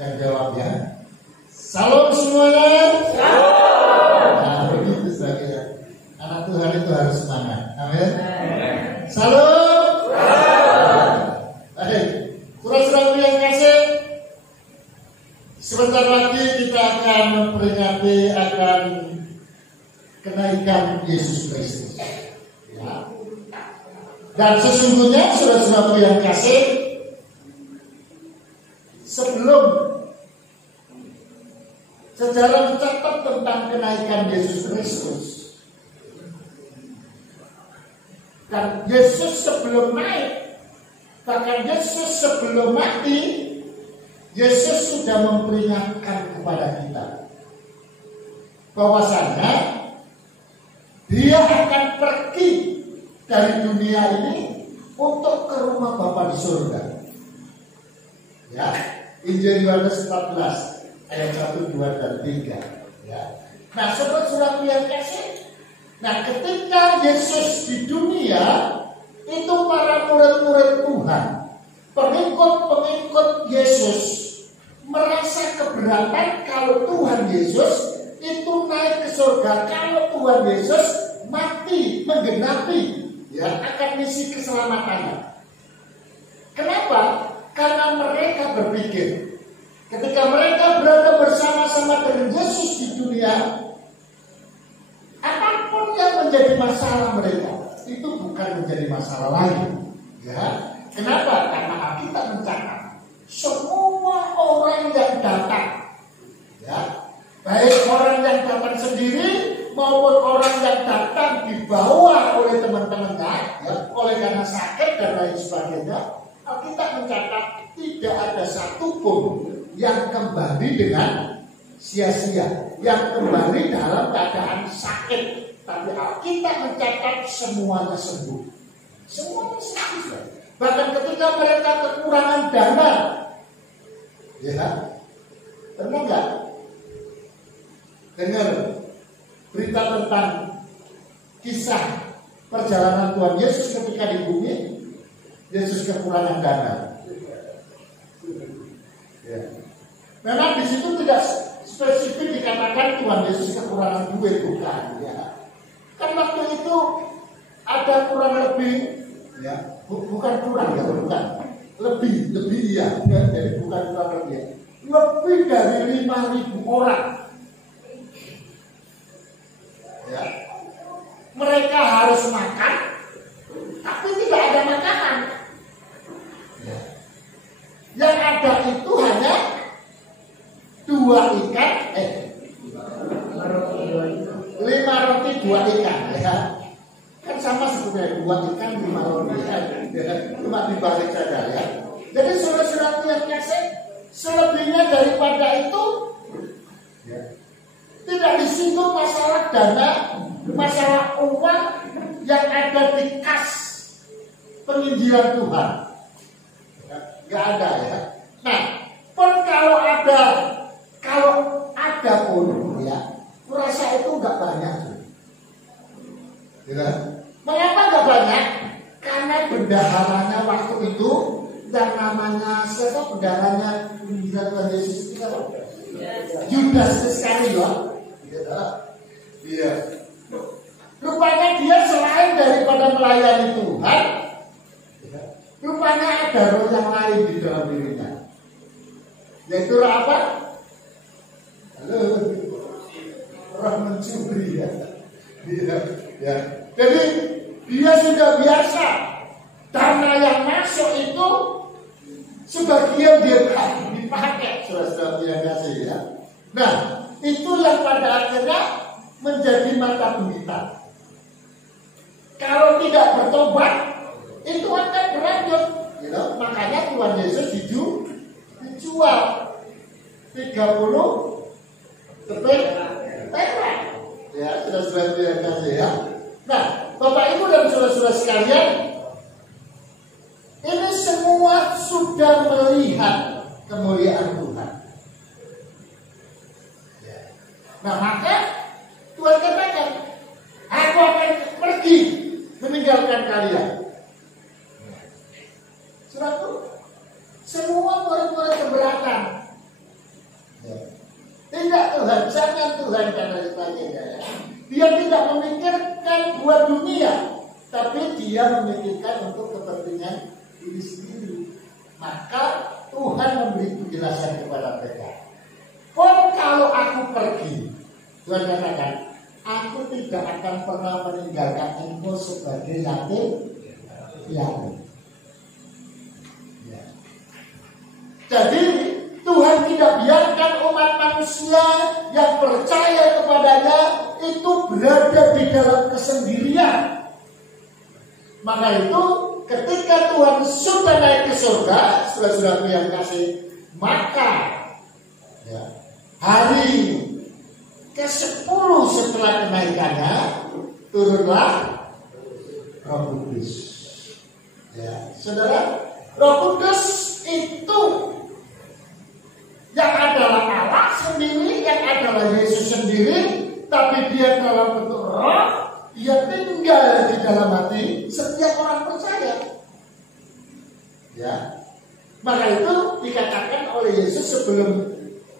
Yang jawab ya. Salam semuanya. Salam. Nah, begitu saja. Anak Tuhan itu harus semangat. Amin. Salam. Salam. Baik, saudara-saudara yang kasih, sebentar lagi kita akan memperingati akan kenaikan Yesus Kristus. Ya. Dan sesungguhnya saudara-saudara yang kasih, sebelum sejarah mencatat tentang kenaikan Yesus Kristus, dan Yesus sebelum naik, bahkan Yesus sebelum mati, Yesus sudah memperingatkan kepada kita bahwasanya Dia akan pergi dari dunia ini untuk ke rumah Bapa di surga. Ya, Injil Yohanes 14 ayat 1, 2, dan 3. Ya. Nah, saudara-saudara yang kasih, nah ketika Yesus di dunia, itu para murid-murid Tuhan, pengikut-pengikut Yesus, merasa keberatan kalau Tuhan Yesus itu naik ke surga, kalau Tuhan Yesus mati menggenapi ya akan misi keselamatannya. Kenapa? Karena mereka berpikir ketika mereka berada bersama-sama dengan Yesus di dunia, apapun yang menjadi masalah mereka itu bukan menjadi masalah lagi. Ya, kenapa? Karena Alkitab mencatat semua orang yang datang, ya, baik orang yang datang sendiri maupun orang yang datang dibawa oleh teman-temannya, ya, oleh karena sakit dan lain sebagainya, Alkitab mencatat tidak ada satupun yang kembali dengan sia-sia, yang kembali dalam keadaan sakit. Tapi Alkitab mencatat semuanya sembuh. Semuanya sembuh. Bahkan ketika mereka kekurangan dana, ya, pernah nggak dengar berita tentang kisah perjalanan Tuhan Yesus ketika di bumi? Yesus kekurangan dana. Ya. Memang di situ tidak spesifik dikatakan Tuhan Yesus kekurangan duit, bukan. Ya. Kan waktu itu ada kurang lebih, ya, bukan kurang ya, bukan. Lebih iya. Jadi bukan kurang lebih. Lebih dari 5.000 orang. Ya. Mereka harus makan, tapi tidak ada makanan. Ya. Yang ada itu hanya 2 ikan, 5 roti 2 ikan, ya. Kan sama sebenarnya 2 ikan 5 roti, ya. Cuma dibalik saja, ya. Jadi saudara-saudara yang kasih, selebihnya daripada itu, ya, tidak disinggung masalah dana, masalah uang yang ada di kas penginjilan Tuhan. Nggak ada, ya. Nah, pun kalau ada pun, ya, kurasa itu nggak banyak. Ya. Mengapa nggak banyak? Karena bendaharanya waktu itu yang namanya siapa bendaharanya Tuhan Yesus itu apa? Yudas Iskariot. Iya. Rupanya dia selain daripada melayani Tuhan, rupanya ada roh yang lain di dalam dirinya. Yaitu apa? Halo, roh mencuri, ya. Ya. Jadi dia sudah biasa dana yang masuk itu sebagian dia dipakai, saudara-saudara yang kasih, ya. Nah, itu yang pada akhirnya menjadi mata duitan. Kalau tidak bertobat, itu akan berlanjut. Makanya Tuhan Yesus dijual 30 perak. Ya, saudara-saudara yang kasih, ya. Nah, Bapak Ibu dan saudara-saudara sekalian, ini semua sudah melihat kemuliaan Tuhan. Ya. Nah, maka Tuhan katakan, aku akan pergi meninggalkan kalian. Suratku, semua murid-murid keberatan. tidak Tuhan, jangan Tuhan, karena sebagainya. Dia tidak memikirkan buat dunia, tapi dia memikirkan untuk kepentingan diri sendiri. Maka Tuhan memberi penjelasan kepada mereka. Kalau aku pergi, Tuhan katakan, aku tidak akan pernah meninggalkan engkau sebagai yatim. Ya. Jadi Tuhan tidak biarkan umat manusia yang percaya kepadanya itu berada di dalam kesendirian. Maka itu ketika Tuhan sudah naik ke surga, saudara-saudaraku yang kasih, maka ya, hari ke-10 setelah kenaikannya turunlah Roh Kudus. Ya, saudara, Roh Kudus itu yang adalah Allah sendiri, yang adalah Yesus sendiri, tapi dia dalam bentuk roh, dia tinggal di dalam hati setiap orang percaya. Ya, maka itu dikatakan oleh Yesus sebelum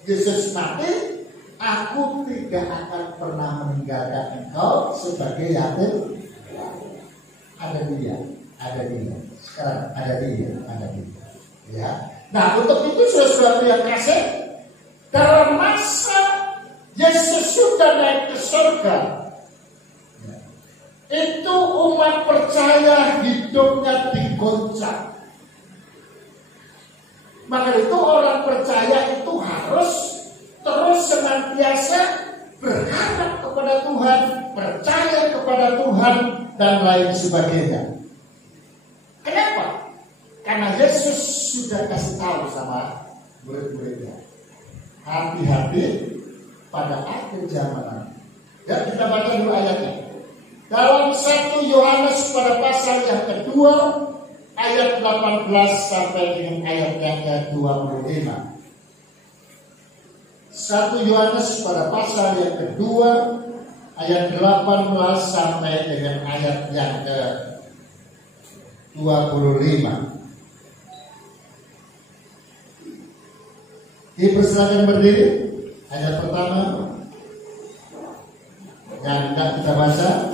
Yesus mati, aku tidak akan pernah meninggalkan engkau sebagai yatim. Ada dia. Sekarang ada dia. Ya. Nah, untuk itu saudara-saudara yang kasih, dalam masa Yesus sudah naik ke surga, ya, itu umat percaya hidupnya digoncang. Maka itu orang percaya itu harus terus senantiasa berharap kepada Tuhan, percaya kepada Tuhan, dan lain sebagainya. Kenapa? Karena Yesus sudah kasih tahu sama murid-muridnya, hati-hati pada akhir zaman. Ya, kita baca dulu ayatnya. Dalam 1 Yohanes pada pasal yang kedua, ayat 18 sampai dengan ayat yang ke-25. 1 Yohanes pada pasal yang kedua, ayat 18 sampai dengan ayat yang ke-25. Dipersilakan berdiri. Ayat pertama yang hendak kita baca.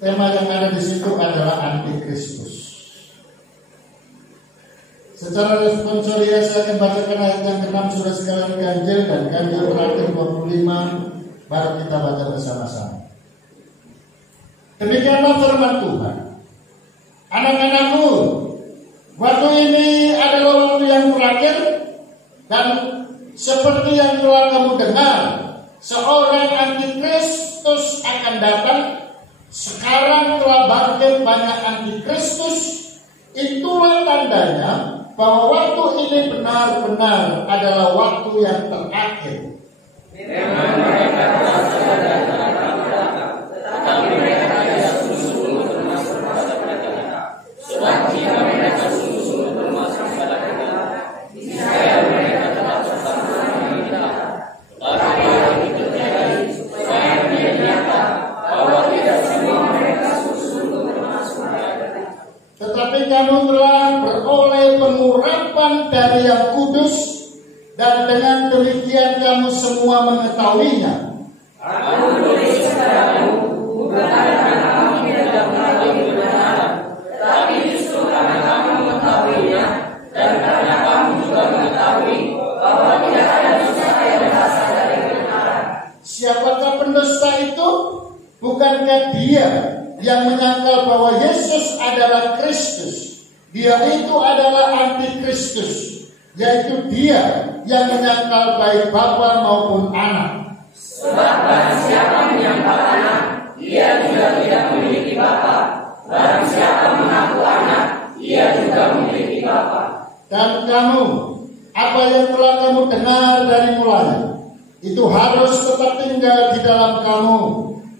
Tema yang ada di situ adalah antikristus. Secara responsorial saya akan bacakan ayat yang ke-6 sudah sekalian ganjil, dan ganjil terakhir 25 baru kita baca bersama-sama. Demikianlah firman Tuhan. Anak-anakku, waktu ini adalah waktu yang terakhir, dan seperti yang telah kamu dengar, seorang antikristus akan datang. Sekarang telah bangkit banyak antikristus. Itulah tandanya bahwa waktu ini benar-benar adalah waktu yang terakhir. Memang mereka berasal dari tetapi mereka tidak sungguh-sungguh bermasuk kepada kita. Sebab jika mereka sungguh-sungguh bermasuk kepada kita, niscaya mereka tetap bersama kita. Tetapi hal itu terjadi supaya menjadi nyata bahwa tidak semua mereka sungguh-sungguh bermasuk kepada kita. Tetapi kamu telah beroleh pengurapan dari Yang Kudus, dan dengan demikian kamu semua mengetahuinya. Aku menulis kepadamu bukan karena kamu tidak mengetahui kebenaran, tetapi justru karena kamu mengetahuinya, dan karena kamu juga mengetahui bahwa tidak ada dusta yang berasal dari kebenaran. Siapakah pendusta itu? Bukankah dia yang menyangkal bahwa Yesus adalah Kristus? Dia itu adalah antikristus, yaitu dia yang menyangkal baik bapa maupun anak. Sebab barang siapa menyangkal anak, ia juga tidak memiliki bapa. Barang siapa mengaku anak, ia juga memiliki bapa. Dan kamu, apa yang telah kamu dengar dari mulanya, itu harus tetap tinggal di dalam kamu.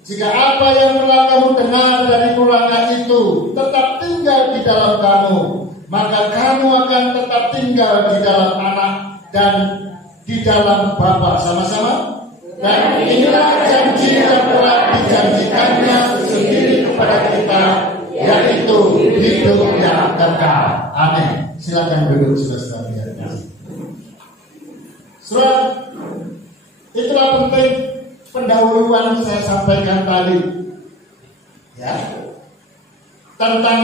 Jika apa yang telah kamu dengar dari mulanya itu tetap tinggal di dalam kamu, maka kamu akan tetap tinggal di dalam anak dan di dalam Bapa. Sama-sama. Dan inilah janji yang telah dijanjikannya sendiri kepada kita, yaitu hidup yang kekal. Amin. Silakan duduk saudara-saudara. Saudara, itulah penting pendahuluan saya sampaikan tadi, ya, tentang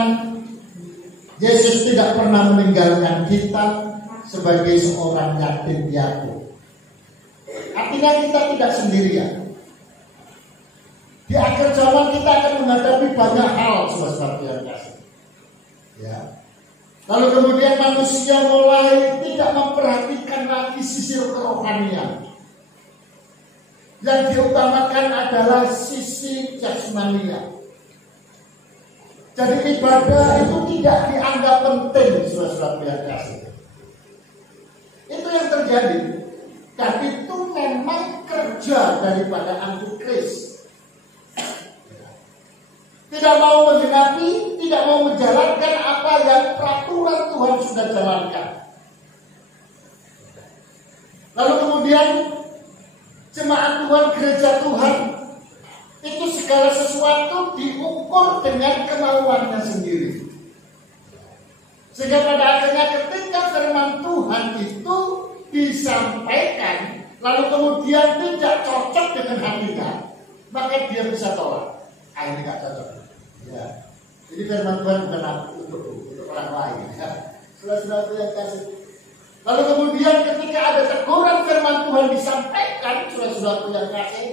Yesus tidak pernah meninggalkan kita sebagai seorang yatim piatu. Artinya kita tidak sendirian. Di akhir zaman kita akan menghadapi banyak hal, saudara yang kasih. Ya. Lalu kemudian manusia mulai tidak memperhatikan lagi sisi kerohanian. Yang diutamakan adalah sisi jasmania. Jadi ibadah itu tidak dianggap penting, saudara yang kasih. Itu yang terjadi. Dan itu memang kerja daripada antikris. Tidak mau menggenapi, tidak mau menjalankan apa yang peraturan Tuhan sudah jalankan. Lalu kemudian jemaat Tuhan, gereja Tuhan, itu segala sesuatu diukur dengan kemauannya sendiri. Sehingga pada akhirnya ketika firman Tuhan itu disampaikan, lalu kemudian tidak cocok dengan hatinya, maka dia bisa tolak. Ini tidak cocok. Ya. Jadi firman Tuhan bukan untuk orang lain. Ya. Saudara-saudara yang kasih. Lalu kemudian ketika ada teguran firman Tuhan disampaikan, saudara-saudara yang kasih,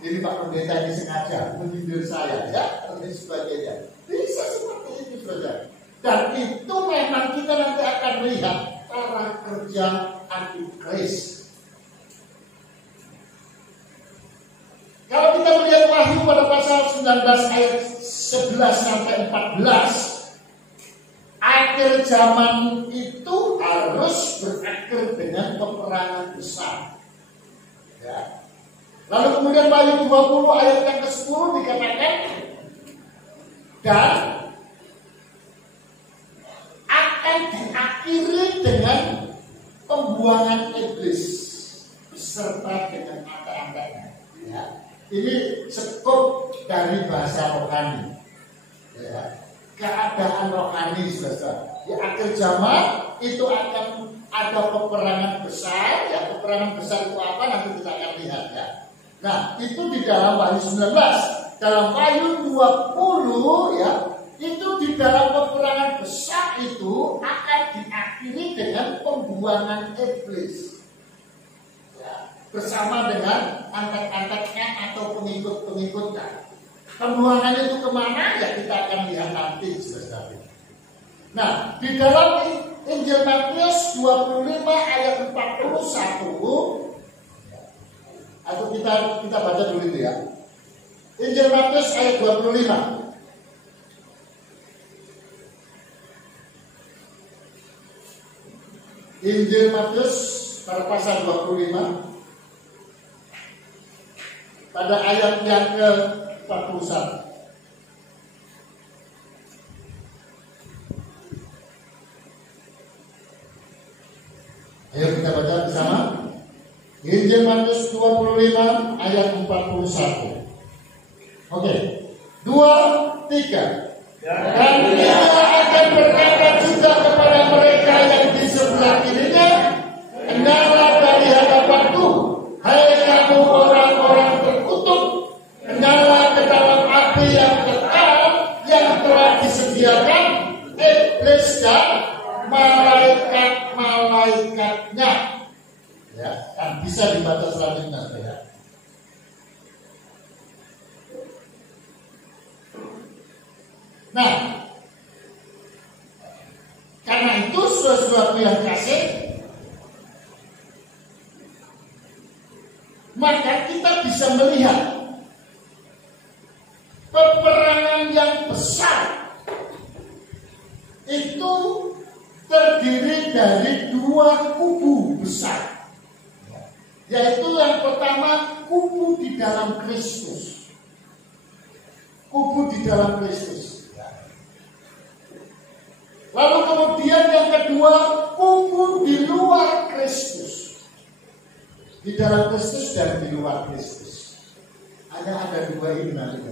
ini Pak Pendeta ini sengaja menyindir saya, ya, dan sebagainya. Bisa seperti itu, saudara. Dan itu memang kita nanti akan melihat cara kerja antikris. Kalau kita melihat Wahyu pada pasal 19 ayat 11 sampai 14, akhir zaman itu harus berakhir dengan peperangan besar. Ya. Lalu kemudian Wahyu 20 ayat yang ke-10 dikatakan, dan akan diakhiri dengan pembuangan iblis beserta dengan angka-angkanya. Ya. Ini sekup dari bahasa rohani, ya. Keadaan rohani, saudara. Di akhir zaman itu akan ada peperangan besar, ya. Peperangan besar itu apa? Nanti kita akan lihat, ya. Nah, itu di dalam Wahyu 19. Dalam Wahyu 20, ya, itu di dalam peperangan besar itu akan diakhiri dengan pembuangan iblis, ya, bersama dengan angkat-angkatnya atau pengikut-pengikutnya. Pembuangan itu kemana? Ya kita akan lihat nanti, saudara. Nah, di dalam Injil Matius 25 ayat 41, atau kita baca dulu itu, ya. Injil Matius ayat 25. Injil Matius pada pasal 25 pada ayat yang ke-41. Ayo kita baca bersama. Injil Matius 25 ayat 41. Oke. 2, 3. Dan dia akan berkata juga kepada mereka yang di sebelah kirinya, "Kenalah dari hadapanku, hai kamu orang-orang terkutuk, kenalah ke dalam api yang kekal yang telah disediakan iblis dan malaikat-malaikatnya." Ya, kan bisa dibaca selanjutnya, ya. Nah, karena itu sesuatu yang kasih, maka kita bisa melihat peperangan yang besar itu terdiri dari dua kubu besar, yaitu yang pertama kubu di dalam Kristus, kubu di dalam Kristus. Lalu kemudian yang kedua, kubu di luar Kristus. Di dalam Kristus dan di luar Kristus. Hanya ada dua ini nanti.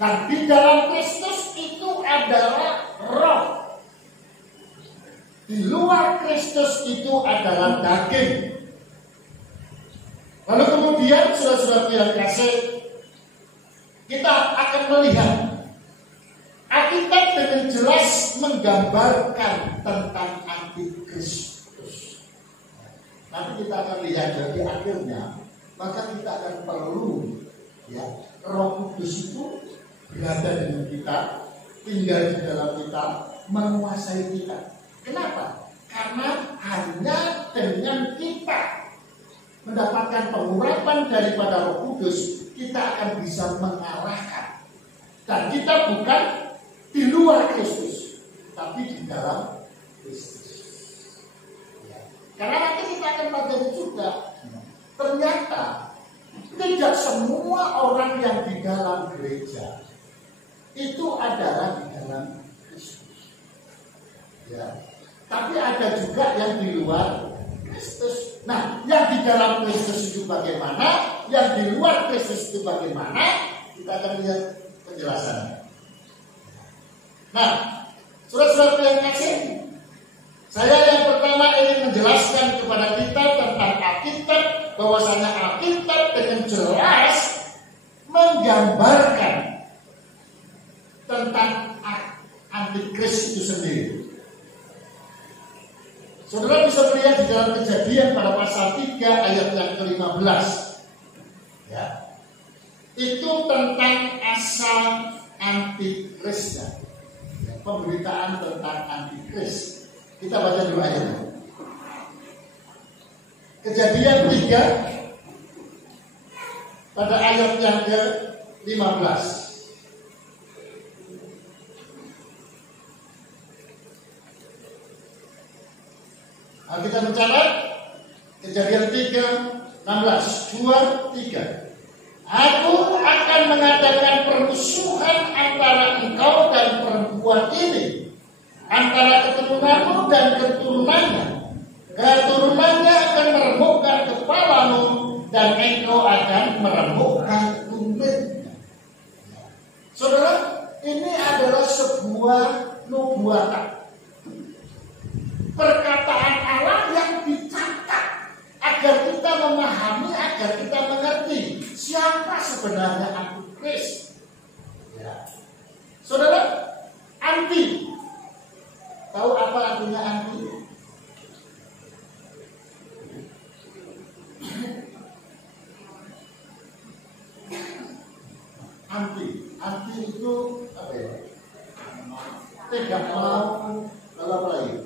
Nah, di dalam Kristus itu adalah roh. Di luar Kristus itu adalah daging. Lalu kemudian saudara-saudara yang kasih, kita akan melihat Alkitab dengan jelas menggambarkan tentang antikristus. Nanti kita akan lihat di akhirnya, maka kita akan perlu ya, Roh Kudus itu berada dengan kita, tinggal di dalam kita, menguasai kita. Kenapa? Karena hanya dengan kita mendapatkan pengurapan daripada Roh Kudus, kita akan bisa mengarahkan. Dan kita bukan di luar Kristus, tapi di dalam Kristus. Ya. Karena nanti kita akan pelajari juga, ternyata tidak semua orang yang di dalam gereja itu adalah di dalam Kristus. Ya. Tapi ada juga yang di luar Kristus. Nah, yang di dalam Kristus itu bagaimana? Yang di luar Kristus itu bagaimana? Kita akan lihat penjelasannya. Nah, saudara-saudara yang kasih, saya yang pertama ingin menjelaskan kepada kita tentang Alkitab, bahwasanya Alkitab dengan jelas menggambarkan tentang antikris itu sendiri. Saudara bisa melihat di dalam Kejadian pada pasal 3 ayat yang ke-15. Ya. Itu tentang asal antikrisnya. Ya, pemberitaan tentang antikris. Kita baca dulu ayatnya. Kejadian 3 pada ayat yang ke-15. Kita mencatat Kejadian 3, 16, 2, 3. Aku akan mengadakan permusuhan antara engkau dan perempuan ini, antara keturunanmu dan keturunannya. Keturunannya akan meremukkan kepalamu, dan engkau akan meremukkan kumitnya. Saudara, ini adalah sebuah nubuatan. Perkataan Allah yang dicatat agar kita memahami, agar kita mengerti siapa sebenarnya antikris. Ya. Saudara, anti. Tahu apa artinya anti? Anti itu apa ya? Tidak mau, lalu apa lagi?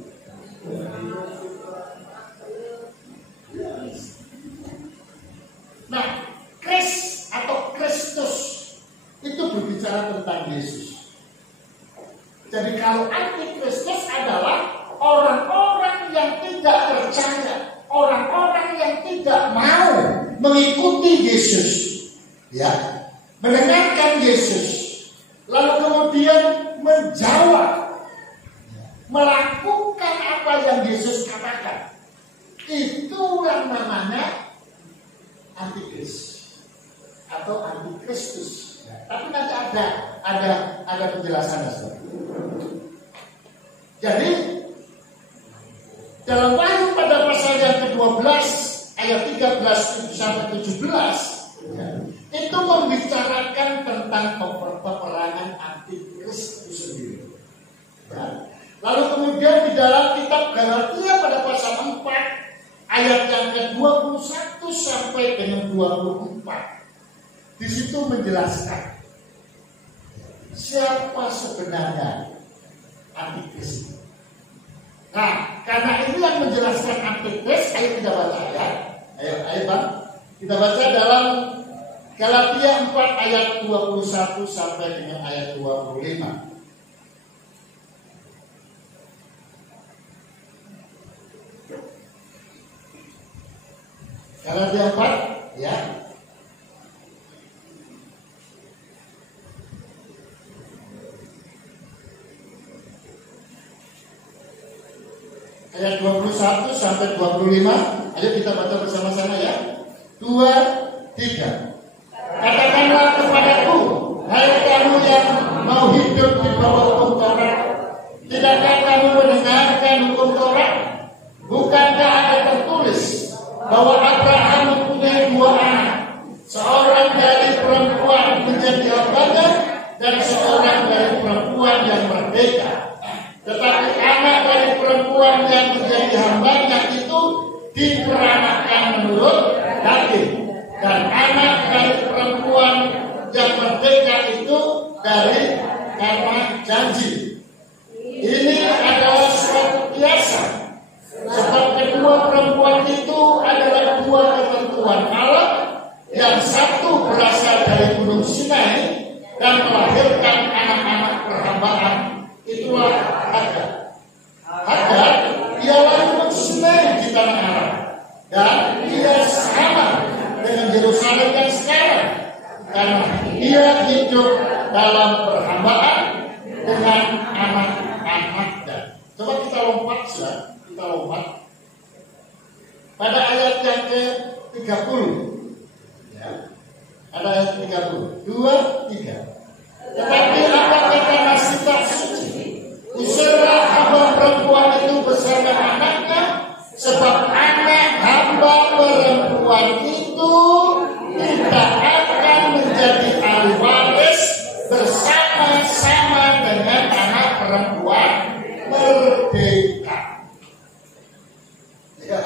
Nah, Kris atau Kristus itu berbicara tentang Yesus. Jadi kalau antikristus adalah orang-orang yang tidak percaya, orang-orang yang tidak mau mengikuti Yesus, ya, mendengarkan Yesus, lalu kemudian menjawab, melakukan apa yang Yesus katakan. Itu yang namanya antikris atau antikristus. Tapi nanti ada penjelasannya. Jadi dalam Wahyu pada pasal yang ke-12 ayat 13 sampai 17, ya, itu membicarakan tentang peperangan antikris itu sendiri. Ya. Lalu kemudian di dalam kitab Galatia pada pasal 4 ayat yang ke-21 sampai dengan 24. Di situ menjelaskan siapa sebenarnya antikris. Nah, karena ini yang menjelaskan antikris, ayo kita baca ya. Ayo Bang. Kita baca dalam Galatia 4 ayat 21 sampai dengan ayat 25. Galatia 4 ya. Ayat 21 sampai 25. Ayo kita baca bersama-sama ya. 2, 3. Katakanlah kepadaku, hai kamu yang mau hidup di bawah bahwa Abraham mempunyai dua anak, seorang dari perempuan menjadi hambanya dan seorang dari perempuan yang merdeka. Tetapi anak dari perempuan yang menjadi hambanya itu diperanakan menurut daging, dan anak dari perempuan yang merdeka itu dari karena janji. Ini adalah suatu biasa, sebab kedua perempuan itu adalah dua ketentuan Allah. Yang satu berasal dari Gunung Sinai dan melahirkan anak-anak perhambaan, itulah Hagar. Hagar ialah Gunung Sinai di tanah Arab, dan ia sama dengan Yerusalem yang sekarang, karena ia hidup dalam perhambaan dengan anak-anaknya. Coba kita lompat sudah, kita lompat pada ayat yang ke-30. Ya. Ada ayat 30, 2, 3. Tetapi apa kata nasib tak suci? Usirlah hamba perempuan itu bersama anaknya, sebab anak hamba perempuan itu tidak akan menjadi ahli waris bersama-sama dengan anak perempuan merdeka. Ya,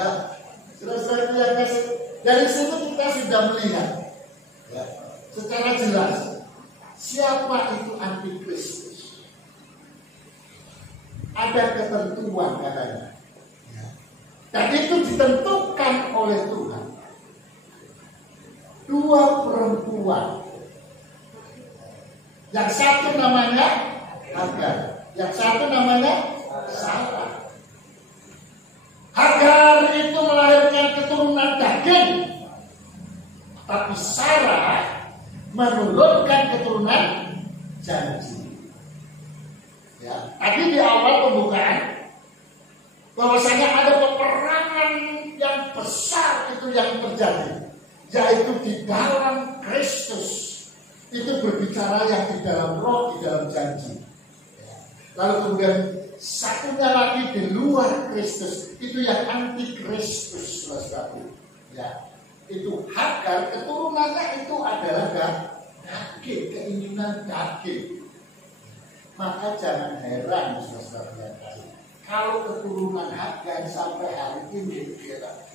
saudara-saudara yang kasih, dari sini kita sudah melihat ya, secara jelas siapa itu antikristus. Ada ketentuan katanya, ya. Dan itu ditentukan oleh Tuhan. Dua perempuan, yang satu namanya Hagar, yang satu namanya Sarah. Hagar itu melahirkan keturunan daging, tapi Sarah menurunkan keturunan janji. Ya, tadi di awal pembukaan bahwasanya ada peperangan yang besar itu yang terjadi, yaitu di dalam Kristus. Itu berbicara yang di dalam roh, di dalam janji. Ya. Lalu kemudian satunya lagi di luar Kristus, itu yang antikristus, saudara. Ya, itu Hagar, keturunannya itu adalah daging, keinginan daging. Maka jangan heran, saudara, kalau keturunan Hagar sampai hari ini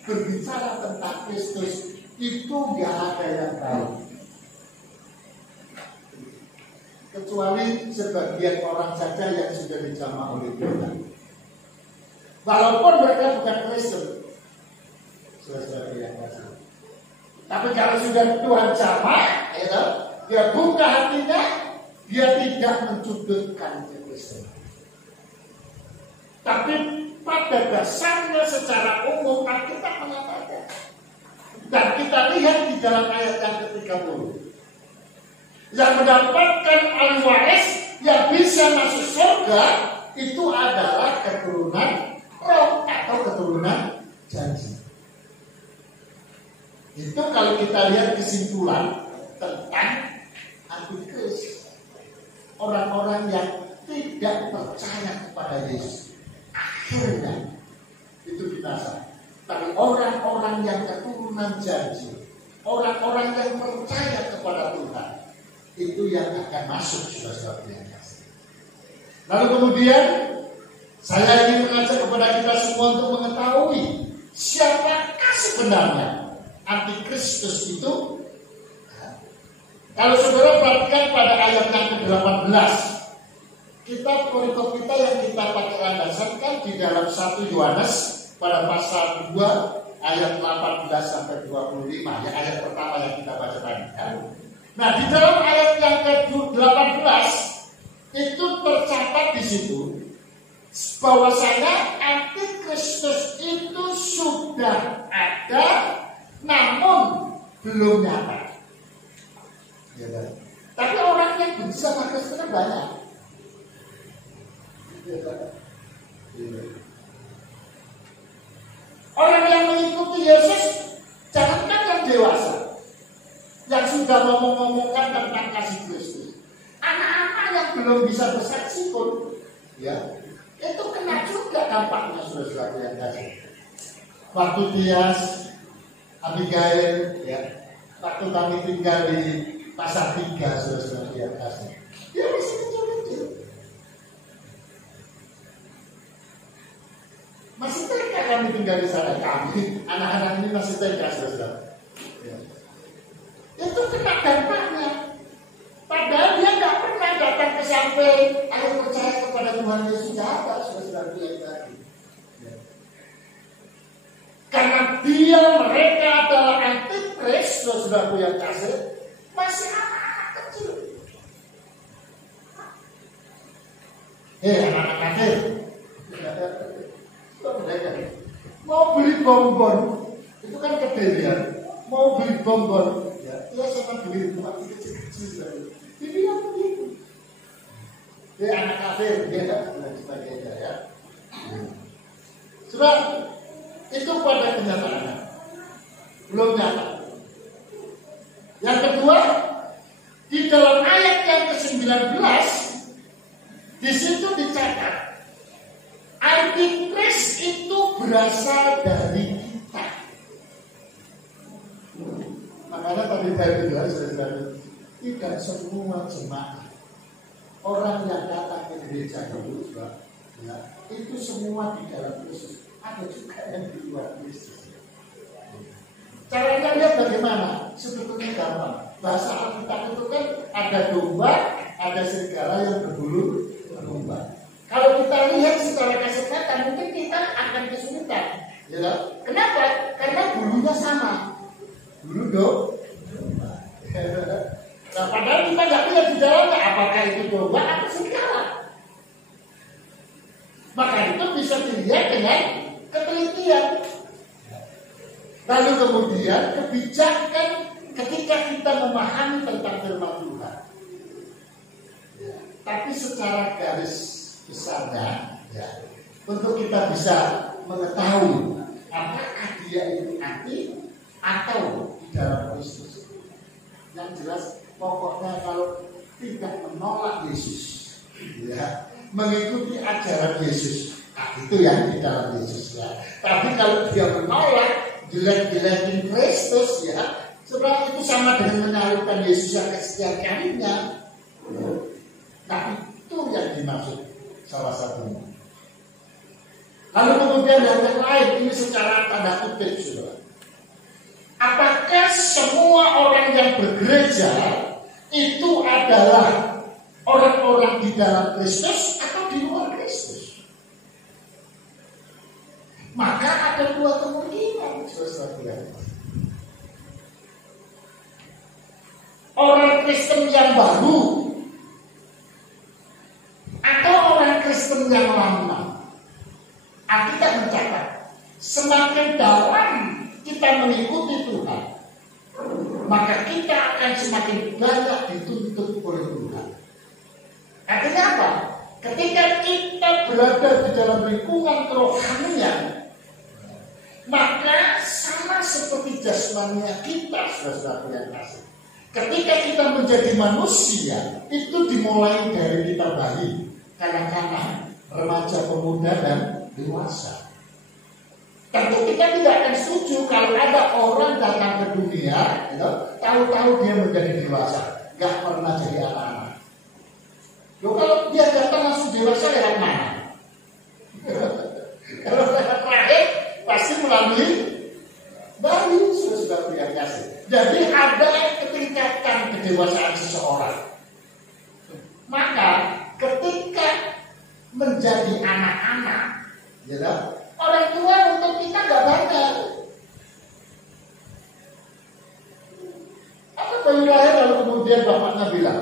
berbicara tentang Kristus, itu nggak ada yang tahu, kecuali sebagian orang saja yang sudah dijamah oleh Tuhan. Walaupun mereka bukan Kristen, saudara yang kasih. Tapi kalau sudah Tuhan jamah, ya, dia buka hatinya, dia tidak mencudutkan Kristen. Tapi pada dasarnya secara umum kita mengatakan, dan kita lihat di dalam ayat yang ke-30, yang mendapatkan ahli waris yang bisa masuk surga itu adalah keturunan roh atau keturunan janji. Itu kalau kita lihat kesimpulan tentang antikristus, orang-orang yang tidak percaya kepada Yesus akhirnya itu binasa. Tapi orang-orang yang keturunan janji, orang-orang yang percaya kepada Tuhan, itu yang akan masuk, saudara-saudara yang kasih. Lalu kemudian saya ingin mengajak kepada kita semua untuk mengetahui siapakah sebenarnya antikristus itu. Kalau saudara perhatikan pada ayat yang ke-18, kitab perikop kita yang kita pakai landasan kan di dalam 1 Yohanes pada pasal 2 ayat 18 sampai 25, ya, ayat pertama yang kita baca tadi. Nah, di dalam ayat yang ke-18 itu tercatat di situ bahwasanya antikristus itu sudah ada namun belum nyata. Ya, tapi orang yang benci sama Kristen banyak. Ya, orang yang mengikuti Yesus jangankan yang dewasa, yang sudah ngomong-ngomongkan tentang kasih Kristus, anak-anak yang belum bisa bersaksi pun, ya, itu kena juga dampaknya, saudara yang kasih. Waktu dia Abigail, ya, waktu kami tinggal di Pasar Tiga, saudara-saudara yang kasih, dia masih kecil-kecil, masih TK kami tinggal di sana. Kami, anak-anak ini masih TK, saudara-saudara. Ya. Itu kena dampaknya. Padahal dia nggak pernah datang ke sampai ayo percaya kepada Tuhan Yesus, tidak ada, saudara-saudara yang tadi. Karena mereka adalah antikris, saudaraku yang kasih, masih anak kecil. Anak-anak kecil, mau beli bonbon, itu kan kedelian. Mau beli bonbon, ya sama beli buat kecil-kecil. Ini yang begitu. Anak kafir, dia dan sebagainya, ya. Sebab itu pada kenyataannya belum nyata. Yang kedua, di dalam ayat yang ke-19 di situ dicatat antikris itu berasal dari kita. Makanya tadi saya bilang, tidak semua jemaat orang yang datang ke gereja dulu, ya, itu semua di dalam Kristus. Ada juga yang di luar Kristus. Caranya lihat bagaimana? Sebetulnya gampang. Bahasa Alkitab itu kan ada domba, ada serigala yang berbulu domba. Kalau kita lihat secara kesehatan, mungkin kita akan kesulitan. Ya, kenapa? Karena bulunya sama. Bulu domba. Nah, padahal kita nggak lihat di dalamnya apakah itu domba atau serigala. Maka itu bisa dilihat dengan ketelitian. Lalu kemudian kebijakan ketika kita memahami tentang firman Tuhan. Ya, tapi secara garis besarnya, ya, untuk kita bisa mengetahui apakah dia itu anti atau di dalam Kristus. Yang jelas pokoknya kalau tidak menolak Yesus, ya, mengikuti ajaran Yesus, nah, itu yang di dalam Yesus, ya. Tapi kalau dia menolak, jelek-jelekin Kristus, ya, sebab itu sama dengan menyalibkan Yesus yang kesekian kalinya. Tapi itu yang dimaksud salah satunya. Lalu kemudian yang lain, ini secara tanda kutip, saudara. Apakah semua orang yang bergereja itu adalah orang-orang di dalam Kristus atau di luar Kristus? Maka ada dua kemungkinan, saudara. Orang Kristen yang baru atau orang Kristen yang lama. Alkitab mencatat, semakin dalam kita mengikuti Tuhan, maka kita akan semakin banyak dituntut oleh Tuhan. Artinya apa? Ketika kita berada di dalam lingkungan kerohanian, maka sama seperti jasmania kita, saudara yang kasih. Ketika kita menjadi manusia, itu dimulai dari kita bayi, kanak-kanak, remaja, pemuda, dan dewasa. Tentu kita tidak akan setuju kalau ada orang datang ke dunia, gitu, tahu-tahu dia menjadi dewasa, gak pernah jadi anak-anak. Loh, kalau dia datang langsung dewasa lewat mana? Kalau lewat terakhir pasti melalui bayi, sudah yang kasih. Jadi ada ketingkatan kedewasaan seseorang. Maka ketika menjadi anak-anak, gitu, orang tua untuk kita gak banyak. Apa bayi lahir lalu kemudian bapaknya bilang,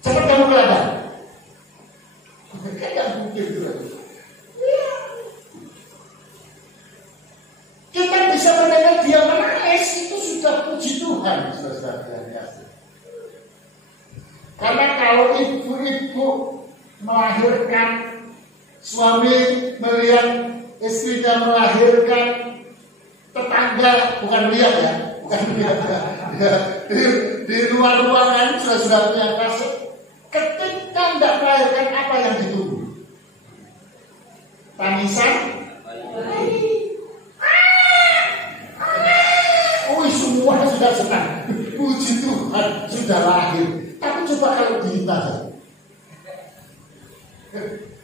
cepat kamu ke ladang. Mereka gak mungkin juga. Kita bisa mendengar dia menangis, itu sudah puji Tuhan, saudara-saudara. Karena kalau ibu-ibu melahirkan, suami melihat istrinya melahirkan, tetangga bukan melihat, ya, bukan melihat, ya, di luar ruangan sudah punya kasih. Ketika tidak melahirkan, apa yang ditunggu? Tangisan.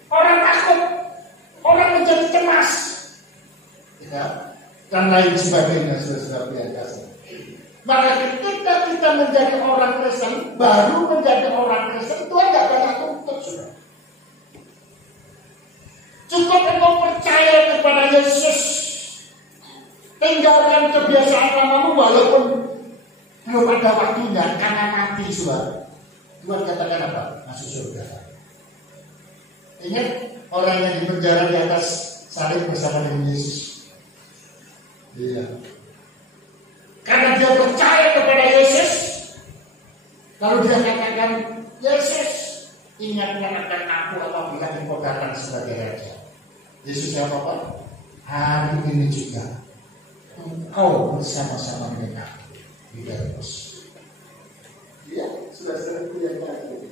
Orang takut, orang menjadi cemas, ya, dan lain sebagainya, saudara yang kasih. Maka ketika kita menjadi orang Kristen, baru menjadi orang Kristen, Tuhan tidak banyak tuntut, saudara. Cukup engkau percaya kepada Yesus, tinggalkan kebiasaan lamamu walaupun belum ada waktunya karena mati, saudara. Tuhan katakan apa? Masuk surga. Ingat orang yang di penjara di atas salib bersama dengan Yesus. Iya. Karena dia percaya kepada Yesus, lalu dia katakan, Yesus, ingatlah akan aku apabila engkau datang sebagai Raja. Yesus jawab apa? Hari ini juga engkau bersama-sama dengan aku di Damaskus. Iya, sudah sering yang tadi.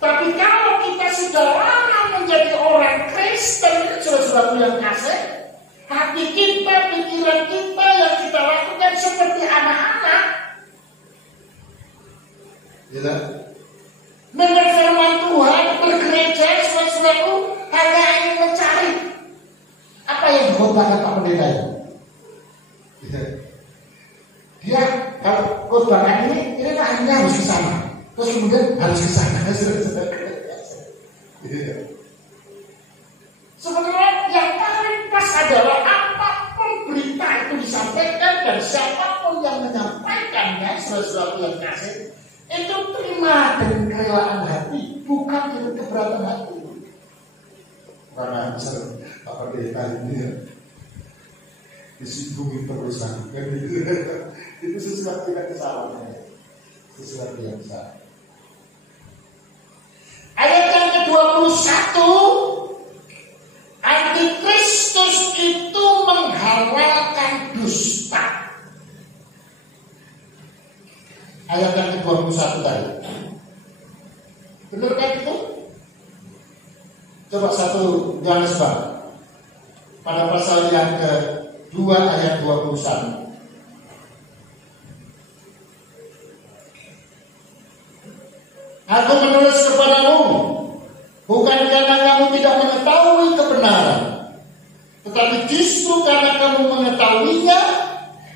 Tapi kalau kita sudah lama menjadi orang Kristen, saudara yang kasih, hati kita, pikiran kita yang kita lakukan seperti anak-anak. Ya. Mendengar firman Tuhan, bergereja, saudara-saudaraku, hanya ingin mencari apa yang dikhotbahkan Pak Pendeta itu. Dia kalau khotbahkan ini hanya harus ke sana. Terus kemudian harus ke sana. Sebenarnya yang paling pas adalah apapun berita itu disampaikan dan siapapun yang menyampaikannya, saudara-saudara yang kasih, itu terima dengan kerelaan hati, bukan dengan keberatan hati. Karena misalnya Pak Pendeta ini ya disinggungi terusan, itu sesuatu yang kesalahan, sesuatu yang salah. Ayat yang ke-21, Antikristus itu menghalalkan dusta. Ayat yang ke-21 tadi. Benarkah itu? Coba 1 Yohanes pada pasal yang ke-2 ayat 21. Aku menulis kepadamu bukan karena kamu tidak mengetahui kebenaran, tetapi justru karena kamu mengetahuinya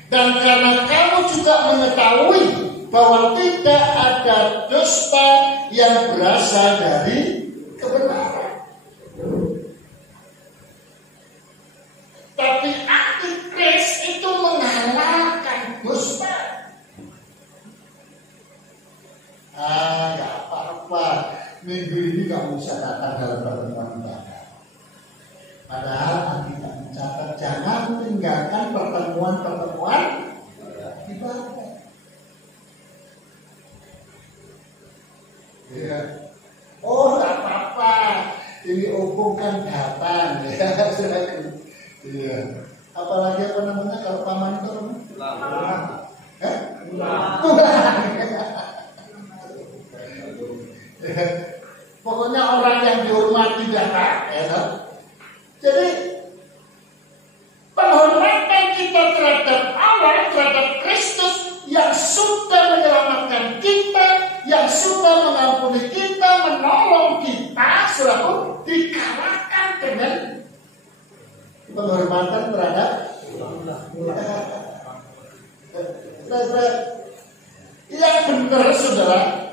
dan karena kamu juga mengetahui bahwa tidak ada dusta yang berasal dari kebenaran. Tapi antikris itu menghalalkan dusta. Gak apa-apa, minggu ini kamu bisa datang dalam pertemuan ibadah. Padahal tidak mencatat, jangan tinggalkan pertemuan ibadah. Ya. Oh, gak apa-apa, ini opung kan datang, ya. Iya. Apalagi apa namanya kalau paman itu namanya? Pokoknya orang yang dihormati datang, ya. Jadi penghormatan kita terhadap Allah, terhadap Kristus yang sudah menyelamatkan kita, yang sudah mengampuni kita, menolong kita, selalu dikalahkan dengan penghormatan terhadap yang benar, saudara.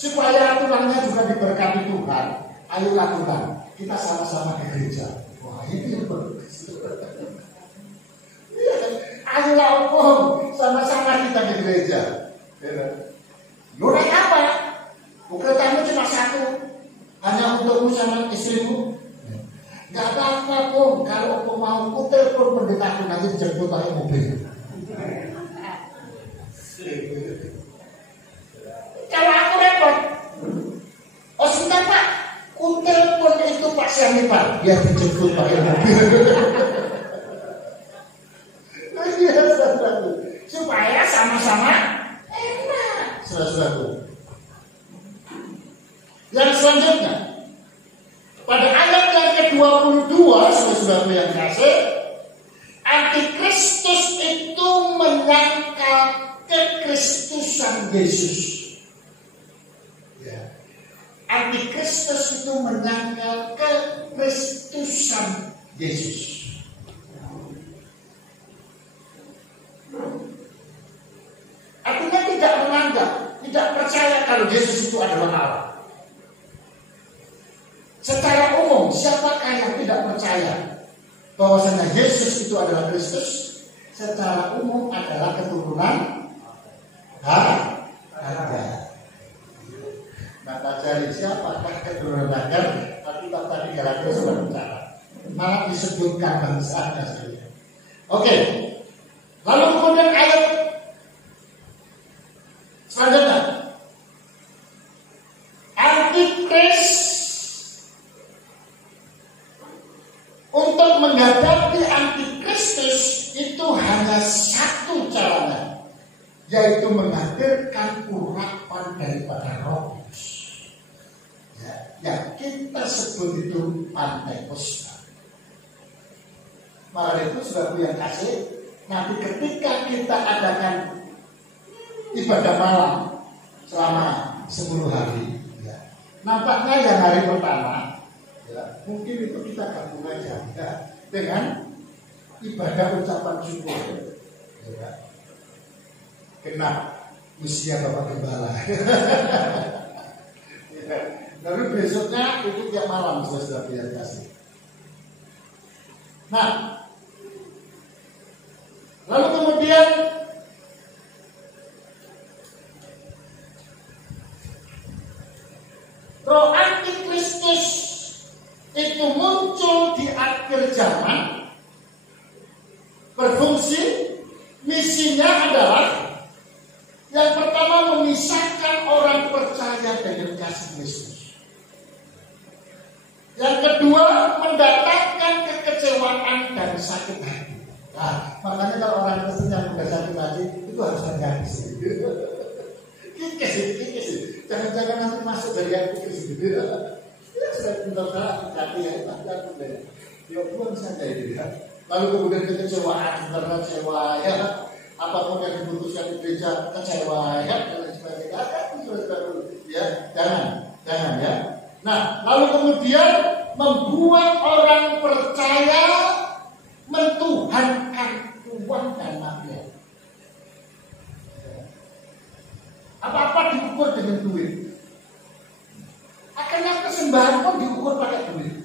Supaya aturannya juga diberkati Tuhan, ayo lakukan. Kita sama-sama di gereja. Wah, ini yang bagus. Ayo lakukan, sama-sama kita di gereja. Lu naik apa? Bukatanmu cuma satu, hanya untukmu sama istrimu. Gak apa-apa pun, kalau aku mau aku telepon pendetaku nanti jemput pakai mobil. Kalau aku repot, oh sebentar Pak, ku telepon itu Pak Syahripan, biar dijemput pakai mobil. Supaya sama-sama enak, saudara-saudaraku. Yang selanjutnya, pada ayat yang ke-22, saudara-saudaraku yang kasih, Antikristus itu menyangkal kekristusan Yesus. antikristus itu menyangkal kekristusan Yesus. Artinya tidak menganggap, tidak percaya kalau Yesus itu adalah Allah. Secara umum, siapakah yang tidak percaya bahwasanya Yesus itu adalah Kristus? Secara umum adalah keturunan Hagar. Maka cari siapakah keturunan Hagar? Tapi tadi Galatia sudah bicara, malah disebutkan bangsanya saja. Oke, lalu kemudian ayat selanjutnya, Antikris untuk menghadapi Antikristus itu hanya satu caranya, yaitu menghadirkan urapan daripada Roh Kudus. Ya, yang kita sebut itu Pantekosta. Maka itu saudaraku yang kasih, nanti ketika kita adakan ibadah malam selama 10 hari, ya, nampaknya yang hari pertama, ya, mungkin itu kita gabung aja ya, dengan ibadah ucapan syukur, ya, genap usia Bapak Gembala. Ya, tapi besoknya itu tiap malam sudah biar kasih. Nah, lalu kemudian Roh Antikristus itu muncul di akhir zaman, berfungsi, misinya adalah yang pertama memisahkan orang percaya dengan kasih Kristus. Yang kedua mendatangkan kekecewaan dan sakit hati. Nah, makanya kalau orang Kristen yang sudah sakit hati itu harus hati-hati. Kikis. Jangan-jangan nanti masuk dari Antikris. Ya, saya bentar hati ya, tapi aku deh. Ya, buang saja itu ya. Lalu kemudian kekecewaan, karena kecewa ya, apapun yang diputuskan di gereja kecewa ya, dan lain sebagainya. Ya, jangan ya. Nah, lalu kemudian membuat orang percaya mentuhankan uang dan material. Apa-apa diukur dengan duit. Akhirnya persembahan pun diukur pakai duit.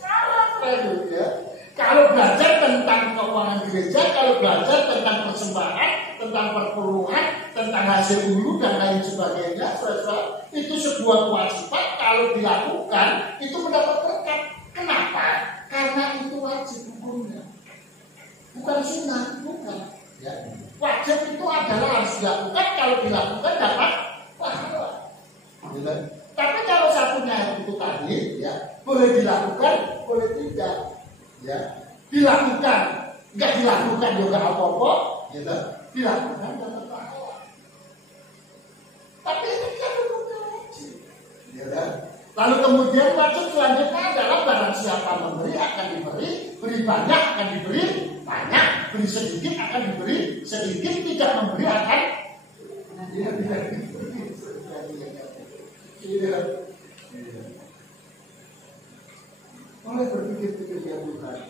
Salah itu ya. Kalau belajar tentang keuangan gereja, kalau belajar tentang persembahan, tentang perpuluhan, tentang hasil hulu dan lain sebagainya, itu sebuah kewajiban. Kalau dilakukan, itu mendapat berkat. Kenapa? Karena itu wajib hukumnya, bukan sunnah, bukan. Ya. Wajib itu adalah harus dilakukan. Kalau dilakukan dapat pahala. Gitu. Tapi kalau satunya itu tadi, ya boleh dilakukan, boleh tidak. Ya, dilakukan, nggak dilakukan juga apa-apa, gitu. Dilakukan dapat pahala. Tapi ini kan hukumnya wajib, gitu. Lalu kemudian wajib selanjutnya adalah barang siapa memberi akan diberi, beri banyak akan diberi banyak, beri sedikit akan diberi sedikit, tidak memberi akan tidak diberi. Mulai berpikir-pikir ya Tuhan.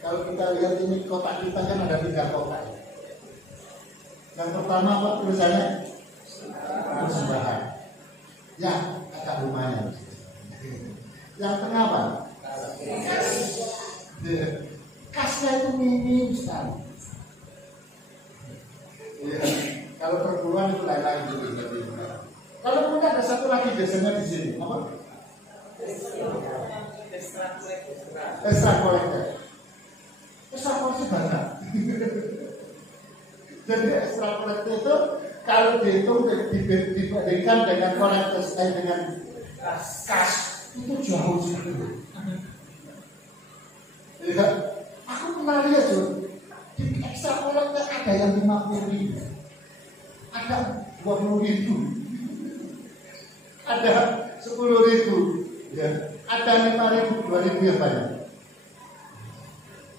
Kalau kita lihat ini kotak kita kan ada 3 kotak. Yang pertama apa tulisannya? Persembahan. Ya, agak lumayan. Yang tengah apa? Kasnya itu minim sekali. Ya, kalau perpuluhan itu lain-lain juga. Kalau kemudian ada satu lagi biasanya di sini, apa? Extra kolektor. Extra kolektor banyak. Jadi extra kolektor itu kalau dihitung dibandingkan dengan kolektor dengan kas itu jauh sekali. Ya, aku pernah lihat tuh di extra kolektor ada yang 50.000, ada 20.000, ada 10.000. Ya, ada 5.000, 2.000 yang banyak.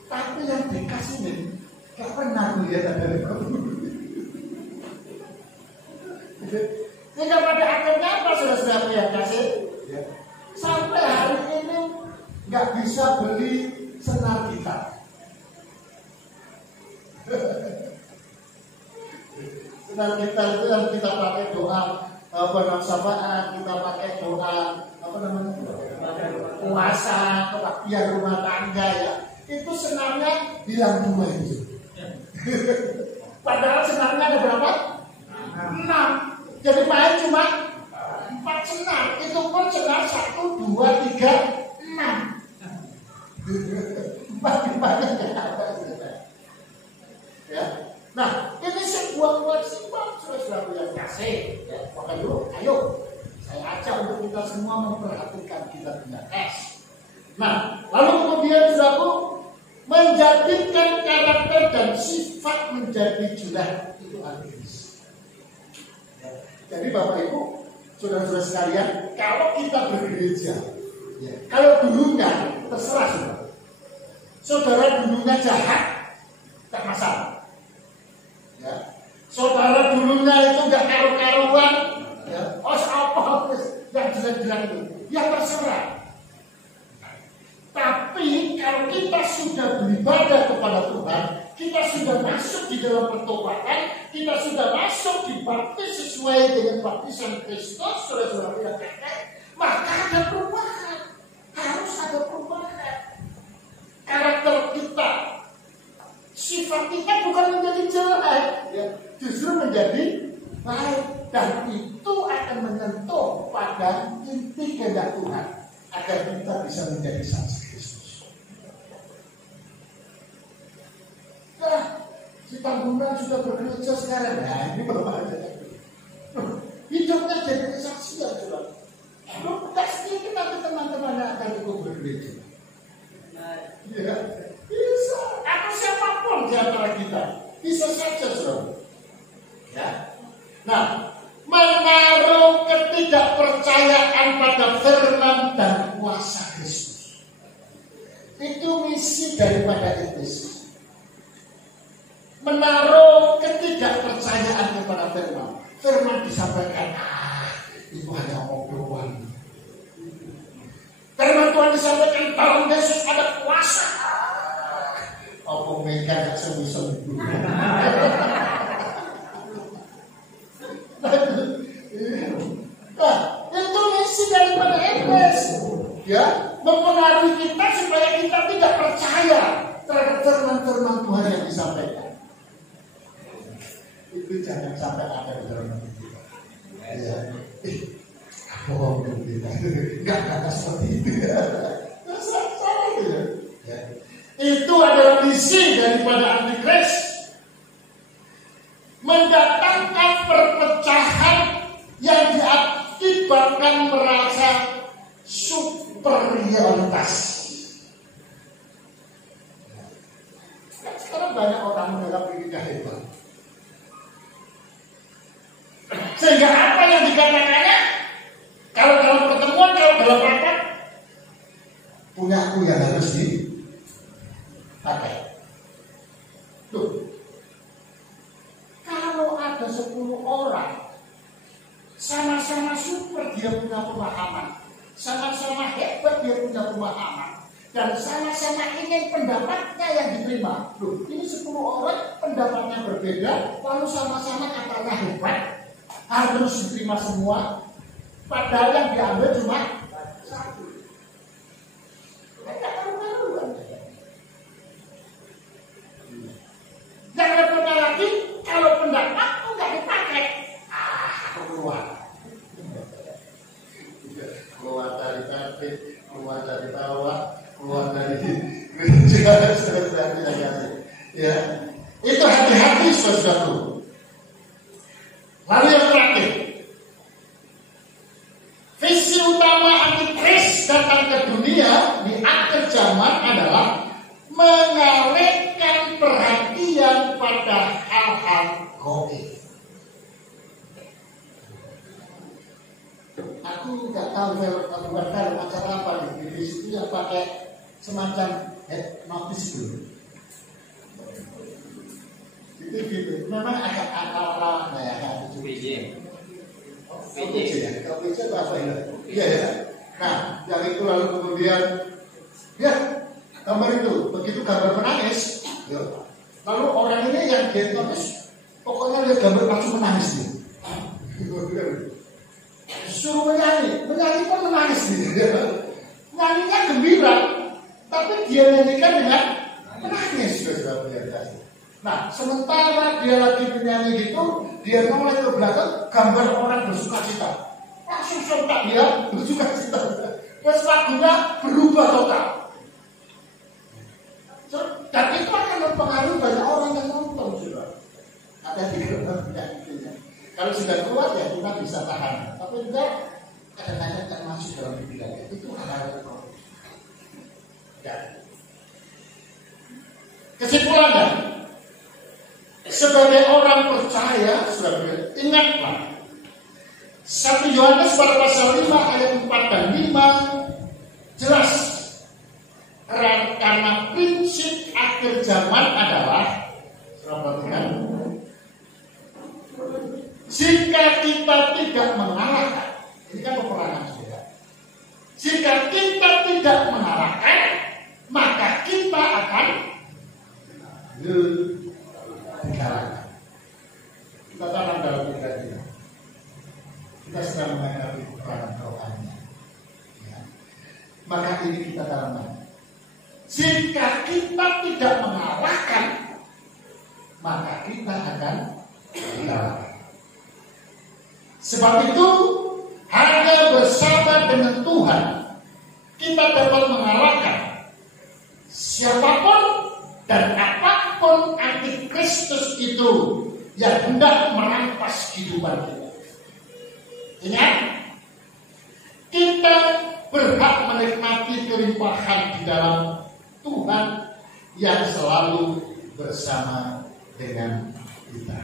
Tapi yang dikasih ini gak pernah lihat ada 50.000. Sehingga pada akhirnya apa saudara-saudara yang kasih? Ya. Sampai hari ini nggak bisa beli senar kita. Senar kita itu yang kita pakai doa penamsafaan, kita pakai doa apa namanya? Puasa, kebaktian rumah tangga ya. Itu senarnya hilang 2 itu. Padahal senarnya ada berapa? 6. Jadi main cuma 4 senar. Itu pun senar 1, 2, 3, 6. 4 banyak ya. Nah, ini sebuah kewajiban saudara yang kasih. Ya, maka dulu, ayo saya ajak untuk kita semua memperhatikan kita punya S. Nah, lalu kemudian saudaraku menjadikan karakter dan sifat menjadi jelas itu antikris. Ya. Jadi Bapak Ibu, saudara-saudara sekalian, kalau kita bergereja, ya, kalau dulunya terserah saudara. Saudara dulunya jahat, tak masalah. Ya. Saudara dulunya itu gak karu-karuan, ya. Oh apa yang jelas-jelas itu, ya terserah. Tapi kalau kita sudah beribadah kepada Tuhan, kita sudah masuk di dalam pertobatan, kita sudah masuk dibaptis sesuai dengan baptisan Kristus, saudara-saudara yang kekal, maka ada perubahan. Harus ada perubahan. Karakter kita, sifat kita bukan menjadi jelek, ya, justru menjadi baik, dan itu akan menyentuh pada inti kehendak Tuhan agar kita bisa menjadi saksi Kristus. Nah, si Tanggungan sudah bekerja sekarang, nah ini bapak aja. Hidupnya jadi kesaksian coba. Kalau pasti kita teman-teman akan ikut bergereja. Ya, bisa. Atau siapapun di antara kita bisa saja, saudara. Ya. Nah, menaruh ketidakpercayaan pada firman dan kuasa Kristus. Itu misi daripada iblis. Menaruh ketidakpercayaan kepada firman. Firman disampaikan, itu hanya obrolan. Firman Tuhan disampaikan, dalam Yesus ada kuasa. Apa mereka gak sembuh-sembuh. Nah, itu misi daripada iblis, ya, mempengaruhi kita supaya kita tidak percaya terhadap firman-firman Tuhan yang disampaikan. Itu jangan sampai ada di dalam hati kita. Ya, bohong kita, nggak kata seperti itu. Salah ya. Itu adalah misi daripada antikris, mendatangkan perpecahan yang diakibatkan merasa superioritas. Sekarang banyak orang menganggap dirinya hebat, sehingga apa yang dikatakannya, kalau dalam pertemuan, kalau dalam rapat, punya aku yang harus dipakai. Tuh, kalau ada 10 orang sama-sama super dia punya pemahaman, sama-sama hebat dia punya pemahaman, dan sama-sama ingin pendapatnya yang diterima. Loh, ini 10 orang pendapatnya berbeda, lalu sama-sama katanya hebat, harus diterima semua, padahal yang diambil cuma 1. Yang repotnya lagi, kalau pendapatku nggak dipakai, aku keluar. Keluar dari tablet, keluar dari bawah, keluar dari gereja, ya. Itu hati-hati, saudaraku. Lalu yang terakhir, visi utama antikris datang ke dunia di akhir zaman adalah mengalihkan perhatian pada hal-hal gaib. Aku nggak tahu bukan film acara apa di situ yang pakai semacam notis itu. Itu gitu. Memang agak ala-ala ya, kayak itu. OPJ ya? OPJ itu apa ya? Iya ya. Nah, yang itu lalu kemudian ya gambar itu, begitu gambar menangis, ya. Lalu orang ini yang dia tulis, pokoknya lihat gambar langsung menangis dia. Suruh menyanyi pun menangis dia. Nyanyinya gembira, tapi dia nyanyikan dengan menangis, saudara-saudara. Nah, sementara dia lagi menyanyi gitu, dia noleh ke belakang, gambar orang bersuka cita. Langsung sontak dia bersuka cita. Terus lagunya berubah total. Dan itu akan mempengaruhi banyak orang yang nonton, saudara. Ada di gerbang. Kalau sudah kuat ya kita bisa tahan. Tapi enggak, kadang-kadang kan masuk dalam pikiran. Itu hal-hal yang ya. Kesimpulannya, sebagai orang percaya, saudara, ingatlah 1 Yohanes pada pasal 5 ayat 4 dan 5 jelas karena prinsip akhir zaman adalah, perhatikan, jika kita tidak mengalahkan, ini kan peperangan saudara. Jika kita tidak mengalahkan, maka kita akan dikalahkan. Kita tanam dalam pikiran kita. Kita sedang menghadapi peperangan rohani. Ya. Maka ini kita tanamkan. Jika kita tidak mengalahkan, maka kita akan dikalahkan. Sebab itu hanya bersama dengan Tuhan kita dapat mengalahkan siapapun dan apapun antikristus itu yang hendak merampas kehidupan kita. Ingat, kita berhak menikmati kelimpahan di dalam Tuhan yang selalu bersama dengan kita.